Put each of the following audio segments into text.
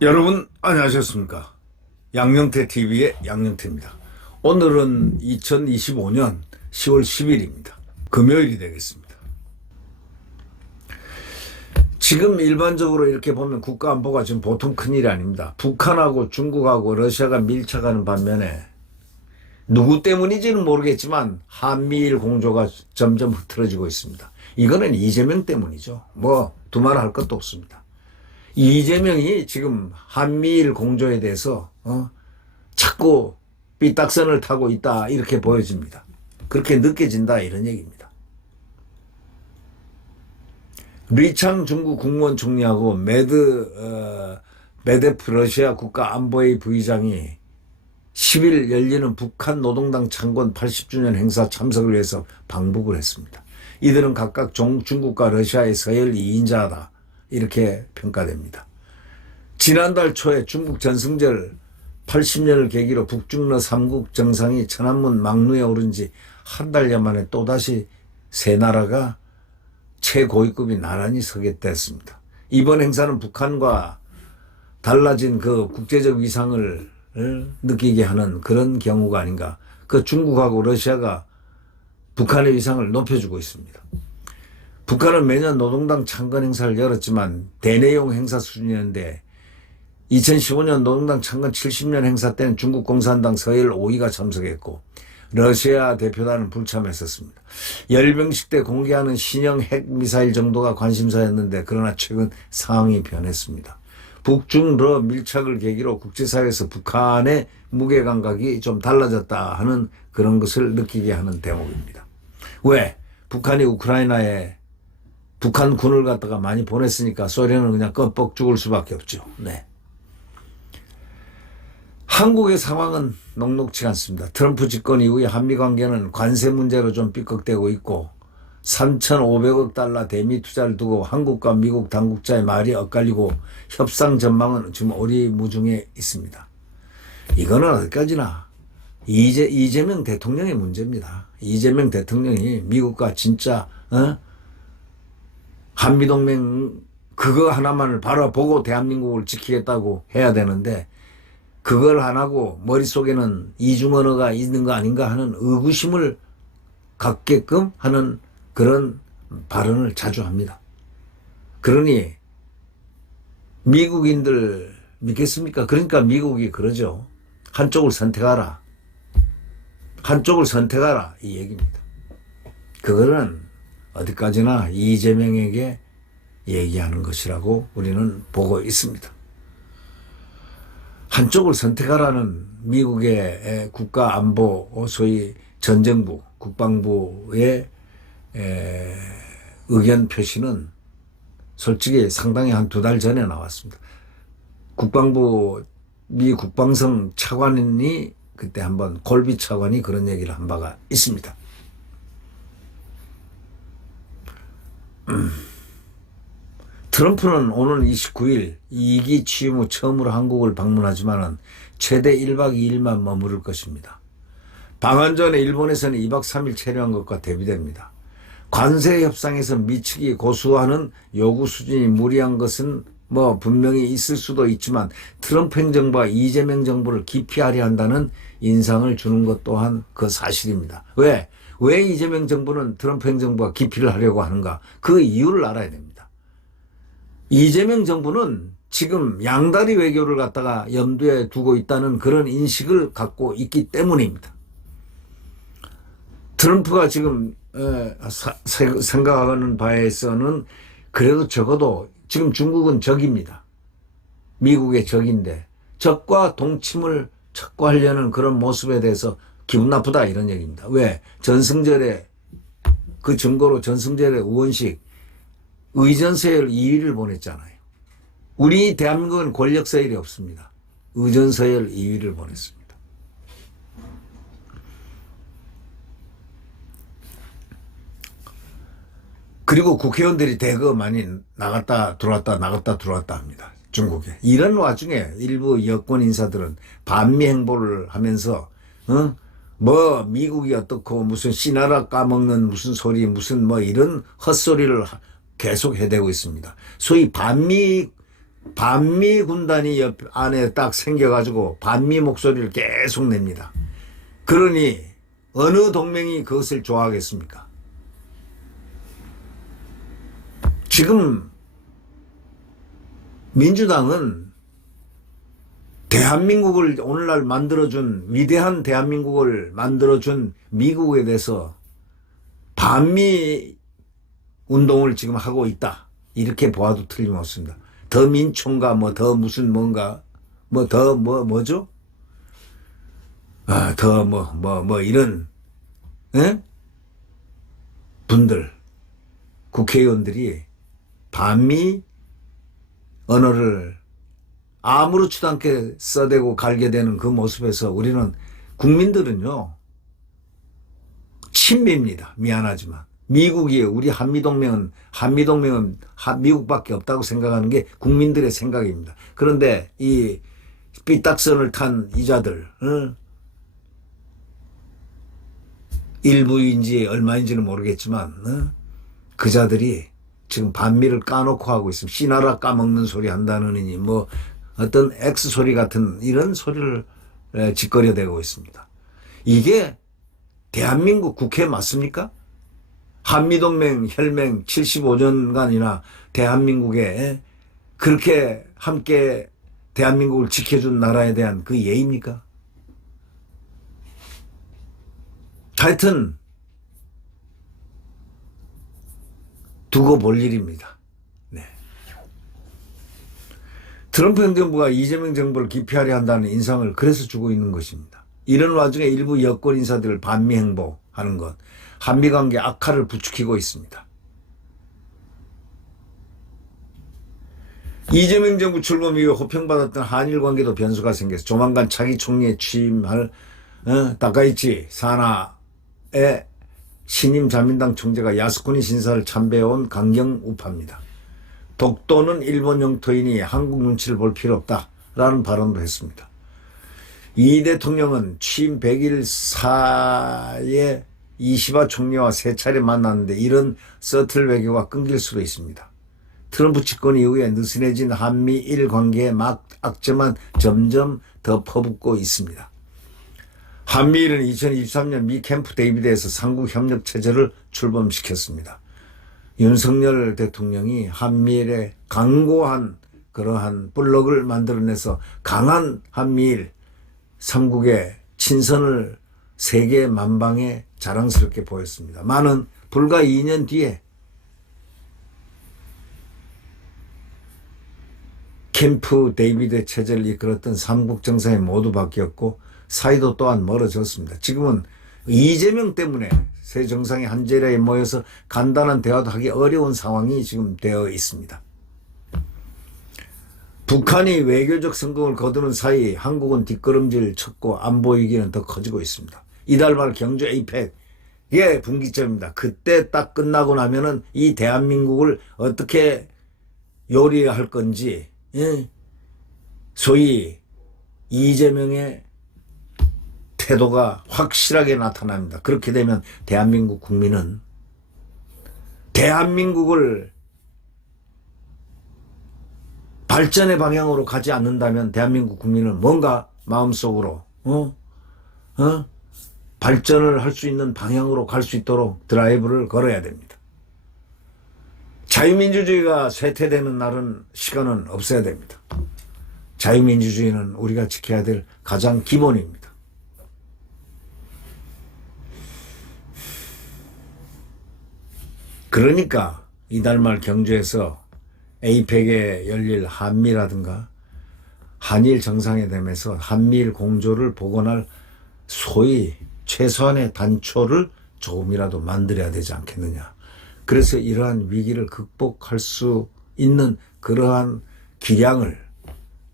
여러분 안녕하셨습니까? 양영태 TV의 양영태입니다. 오늘은 2025년 10월 10일입니다. 금요일이 되겠습니다. 지금 일반적으로 이렇게 보면 국가안보가 지금 보통 큰일이 아닙니다. 북한하고 중국하고 러시아가 밀착하는 반면에 누구 때문인지는 모르겠지만 한미일 공조가 점점 흐트러지고 있습니다. 이거는 이재명 때문이죠. 뭐 두말할 것도 없습니다. 이재명이 지금 한미일 공조에 대해서 자꾸 삐딱선을 타고 있다 이렇게 보여집니다. 그렇게 느껴진다 이런 얘기입니다. 리창 중국 국무원 총리하고 메데프 러시아 국가안보회 부의장이 10일 열리는 북한 노동당 창건 80주년 행사 참석을 위해서 방북을 했습니다. 이들은 각각 중국과 러시아의 서열 2인자다 이렇게 평가됩니다. 지난달 초에 중국 전승절 80년을 계기로 북중러 3국 정상이 천안문 막루에 오른 지 한 달여 만에 또다시 세 나라가 최고위급이 나란히 서게 됐습니다. 이번 행사는 북한과 달라진 그 국제적 위상을 느끼게 하는 그런 경우가 아닌가. 그 중국하고 러시아가 북한의 위상을 높여주고 있습니다. 북한은 매년 노동당 창건 행사를 열었지만 대내용 행사 수준이었는데 2015년 노동당 창건 70년 행사 때는 중국 공산당 서열 5위가 참석했고 러시아 대표단은 불참했었습니다. 열병식 때 공개하는 신형 핵미사일 정도가 관심사였는데 그러나 최근 상황이 변했습니다. 북중러 밀착을 계기로 국제사회에서 북한의 무게감각이 좀 달라졌다 하는 그런 것을 느끼게 하는 대목입니다. 왜? 북한이 우크라이나에 북한 군을 갖다가 많이 보냈으니까 소련은 그냥 껌뻑 죽을 수밖에 없죠. 네. 한국의 상황은 녹록치 않습니다. 트럼프 집권 이후에 한미 관계는 관세 문제로 좀 삐걱대고 있고 3,500억 달러 대미 투자를 두고 한국과 미국 당국자의 말이 엇갈리고 협상 전망은 지금 오리무중에 있습니다. 이거는 어디까지나 이재명 대통령의 문제입니다. 이재명 대통령이 미국과 진짜 한미동맹 그거 하나만을 바라보고 대한민국을 지키겠다고 해야 되는데 그걸 안 하고 머릿속에는 이중언어가 있는 거 아닌가 하는 의구심을 갖게끔 하는 그런 발언을 자주 합니다. 그러니 미국인들 믿겠습니까? 그러니까 미국이 그러죠. 한쪽을 선택하라. 한쪽을 선택하라 이 얘기입니다. 그거는 어디까지나 이재명에게 얘기하는 것이라고 우리는 보고 있습니다. 한쪽을 선택하라는 미국의 국가안보 소위 전정부 국방부의 의견 표시는 솔직히 상당히 한 2달 전에 나왔습니다. 국방부 미 국방성 차관이 그때 한번 골비 차관이 그런 얘기를 한 바가 있습니다. 트럼프는 오늘 29일 2기 취임 후 처음으로 한국을 방문하지만 최대 1박 2일만 머무를 것입니다. 방한 전에 일본에서는 2박 3일 체류한 것과 대비됩니다. 관세 협상에서 미측이 고수하는 요구 수준이 무리한 것은 뭐 분명히 있을 수도 있지만 트럼프 행정부와 이재명 정부를 기피하려 한다는 인상을 주는 것 또한 그 사실입니다. 왜 이재명 정부는 트럼프 행정부와 기피를 하려고 하는가? 그 이유를 알아야 됩니다. 이재명 정부는 지금 양다리 외교를 갖다가 염두에 두고 있다는 그런 인식을 갖고 있기 때문입니다. 트럼프가 지금 생각하는 바에서는 그래도 적어도 지금 중국은 적입니다. 미국의 적인데 적과 동침을 촉구하려는 그런 모습에 대해서 기분 나쁘다 이런 얘기입니다. 왜? 전승절에 그 증거로 전승절에 의원식 의전서열 2위를 보냈잖아요. 우리 대한민국은 권력서열이 없습니다. 의전서열 2위를 보냈습니다. 그리고 국회의원들이 대거 많이 나갔다 들어왔다 합니다. 중국에. 이런 와중에 일부 여권 인사들은 반미 행보를 하면서 뭐 미국이 어떻고 무슨 씨나라 까먹는 무슨 소리 무슨 뭐 이런 헛소리를 계속 해대고 있습니다. 소위 반미 군단이 옆 안에 딱 생겨가지고 반미 목소리를 계속 냅니다. 그러니 어느 동맹이 그것을 좋아하겠습니까? 지금 민주당은 대한민국을 오늘날 만들어준 위대한 대한민국을 만들어준 미국에 대해서 반미 운동을 지금 하고 있다. 이렇게 보아도 틀림없습니다. 더 민초인가 뭐 더 무슨 뭔가 뭐 더 뭐죠? 더 뭐 이런 분들 국회의원들이 반미 언어를 아무렇지도 않게 써대고 갈게되는 그 모습에서 우리는 국민들은요 친미입니다. 미안하지만 미국이 우리 한미동맹은 미국밖에 없다고 생각하는 게 국민들의 생각입니다. 그런데 이 삐딱선을 탄 이자들 일부인지 얼마인지는 모르겠지만 그 자들이 지금 반미를 까놓고 하고 있습니다. 씨나라 까먹는 소리 한다느니 뭐 어떤 X 소리 같은 이런 소리를 짓거려대고 있습니다. 이게 대한민국 국회 맞습니까? 한미동맹 혈맹 75년간이나 대한민국에 그렇게 함께 대한민국을 지켜준 나라에 대한 그 예의입니까? 하여튼 두고 볼 일입니다. 네. 트럼프 행정부가 이재명 정부를 기피하려 한다는 인상을 그래서 주고 있는 것입니다. 이런 와중에 일부 여권 인사들을 반미 행보하는 것, 한미관계 악화를 부추기고 있습니다. 이재명 정부 출범 이후 호평받았던 한일 관계도 변수가 생겨서 조만간 차기 총리에 취임할 다카이치 사나의 신임 자민당 총재가 야스쿠니 신사를 참배해온 강경 우파입니다. 독도는 일본 영토이니 한국 눈치를 볼 필요 없다라는 발언도 했습니다. 이 대통령은 취임 100일 사이에 이시바 총리와 3차례 만났는데 이런 서틀 외교가 끊길 수도 있습니다. 트럼프 집권 이후에 느슨해진 한미일 관계의 악재만 점점 더 퍼붓고 있습니다. 한미일은 2023년 미 캠프 데이비드에서 삼국협력 체제를 출범시켰습니다. 윤석열 대통령이 한미일에 강고한 그러한 블록을 만들어내서 강한 한미일 삼국의 친선을 세계 만방에 자랑스럽게 보였습니다. 많은 불과 2년 뒤에 캠프 데이비드 체제를 이끌었던 삼국 정상이 모두 바뀌었고 사이도 또한 멀어졌습니다. 지금은 이재명 때문에 세 정상이 한 자리에 모여서 간단한 대화도 하기 어려운 상황이 지금 되어 있습니다. 북한이 외교적 성공을 거두는 사이 한국은 뒷걸음질 쳤고 안보 위기는 더 커지고 있습니다. 이달 말 경주 에이펙의 분기점입니다. 그때 딱 끝나고 나면은 이 대한민국을 어떻게 요리할 건지 소위 이재명의 태도가 확실하게 나타납니다. 그렇게 되면 대한민국 국민은 대한민국을 발전의 방향으로 가지 않는다면 대한민국 국민은 뭔가 마음속으로 발전을 할 수 있는 방향으로 갈 수 있도록 드라이브를 걸어야 됩니다. 자유민주주의가 쇠퇴되는 날은 시간은 없어야 됩니다. 자유민주주의는 우리가 지켜야 될 가장 기본입니다. 그러니까 이달 말 경주에서 에이펙에 열릴 한미라든가 한일 정상회담에서 한미일 공조를 복원할 소위 최소한의 단초를 조금이라도 만들어야 되지 않겠느냐. 그래서 이러한 위기를 극복할 수 있는 그러한 기량을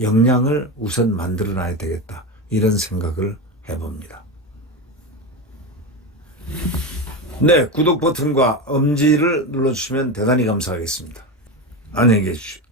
역량을 우선 만들어 놔야 되겠다. 이런 생각을 해봅니다. 네, 구독 버튼과 엄지를 눌러주시면 대단히 감사하겠습니다. 안녕히 계십시오.